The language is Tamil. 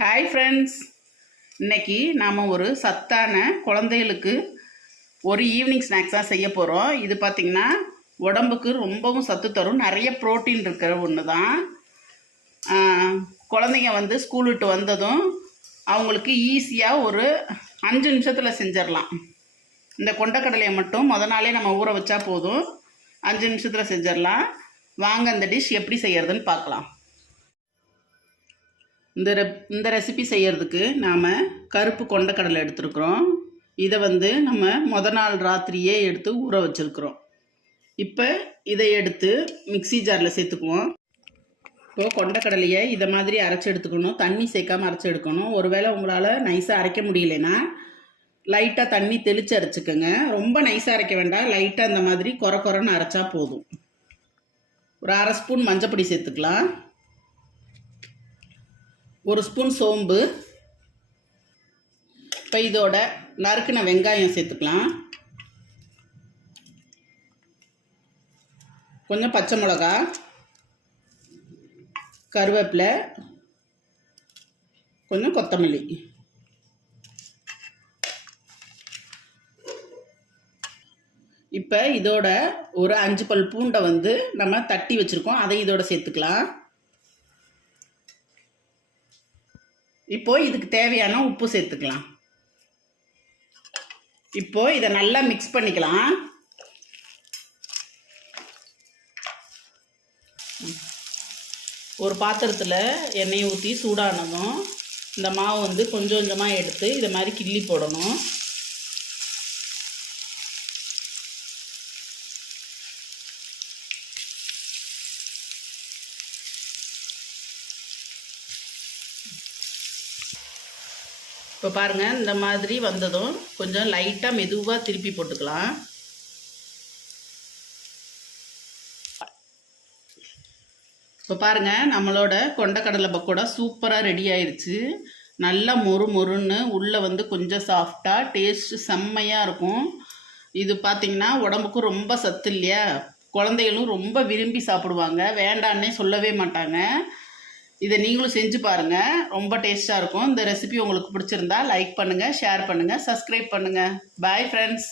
ஹாய் ஃப்ரெண்ட்ஸ், இன்றைக்கி நாம் ஒரு சத்தான குழந்தைகளுக்கு ஒரு ஈவினிங் ஸ்நாக்ஸாக செய்ய போகிறோம். இது பார்த்திங்கன்னா உடம்புக்கு ரொம்பவும் சத்து தரும், நிறைய ப்ரோட்டீன் இருக்கிற ஒன்று தான். குழந்தைங்க வந்து ஸ்கூல் விட்டு வந்ததும் அவங்களுக்கு ஈஸியாக ஒரு 5 நிமிஷத்தில் செஞ்சிடலாம். இந்த கொண்டக்கடலையை மட்டும் நாளே நம்ம ஊற வச்சா போதும், 5 நிமிஷத்தில் செஞ்சிடலாம். வாங்க இந்த டிஷ் எப்படி செய்யறதுன்னு பார்க்கலாம். இந்த ரெசிபி செய்கிறதுக்கு நாம் கருப்பு கொண்டக்கடலை எடுத்துருக்குறோம். இதை வந்து நம்ம நாள் ராத்திரியே எடுத்து ஊற வச்சுருக்குறோம். இப்போ இதை எடுத்து மிக்சி ஜாரில் சேர்த்துக்குவோம். இப்போது கொண்டக்கடலையை இதை மாதிரி அரைச்சி எடுத்துக்கணும், தண்ணி சேர்க்காமல் அரைச்சி எடுக்கணும். ஒருவேளை உங்களால் நைஸாக அரைக்க முடியலைன்னா லைட்டாக தண்ணி தெளித்து அரைச்சிக்கோங்க. ரொம்ப நைஸாக அரைக்க வேண்டாம், லைட்டாக இந்த மாதிரி குறைன்னு அரைச்சா போதும். ஒரு 1/2 ஸ்பூன் மஞ்சப்பொடி சேர்த்துக்கலாம், 1 ஸ்பூன் சோம்பு. இப்போ இதோட நறுக்கின வெங்காயம் சேர்த்துக்கலாம், கொஞ்சம் பச்சை மிளகா, கருவேப்பிலை, கொஞ்சம் கொத்தமல்லி. இப்போ இதோட ஒரு 5 பல் பூண்டை வந்து நம்ம தட்டி வச்சுருக்கோம், அதை இதோட சேர்த்துக்கலாம். இப்போ இதுக்கு தேவையான உப்பு சேர்த்துக்கலாம். இப்போ இதை நல்லா மிக்ஸ் பண்ணிக்கலாம். ஒரு பாத்திரத்தில் எண்ணெயை ஊற்றி சூடானதும் இந்த மாவு வந்து கொஞ்சம் கொஞ்சமாக எடுத்து இதை மாதிரி கிள்ளி போடணும். இப்போ பாருங்கள், இந்த மாதிரி வந்ததும் கொஞ்சம் லைட்டாக மெதுவாக திருப்பி போட்டுக்கலாம். இப்போ பாருங்கள், நம்மளோட கொண்டக்கடலை பக்கோடா சூப்பராக ரெடி ஆயிடுச்சு. நல்லா மொறுன்னு, உள்ளே வந்து கொஞ்சம் சாஃப்டாக, டேஸ்ட்டு செம்மையாக இருக்கும். இது பார்த்திங்கன்னா உடம்புக்கும் ரொம்ப சத்து இல்லையா, குழந்தைகளும் ரொம்ப விரும்பி சாப்பிடுவாங்க, வேண்டான்னே சொல்லவே மாட்டாங்க. இதை நீங்களும் செஞ்சு பாருங்கள், ரொம்ப டேஸ்ட்டாக இருக்கும். இந்த ரெசிபி உங்களுக்கு பிடிச்சிருந்தா லைக் பண்ணுங்கள், ஷேர் பண்ணுங்கள், சப்ஸ்கிரைப் பண்ணுங்கள். Bye friends.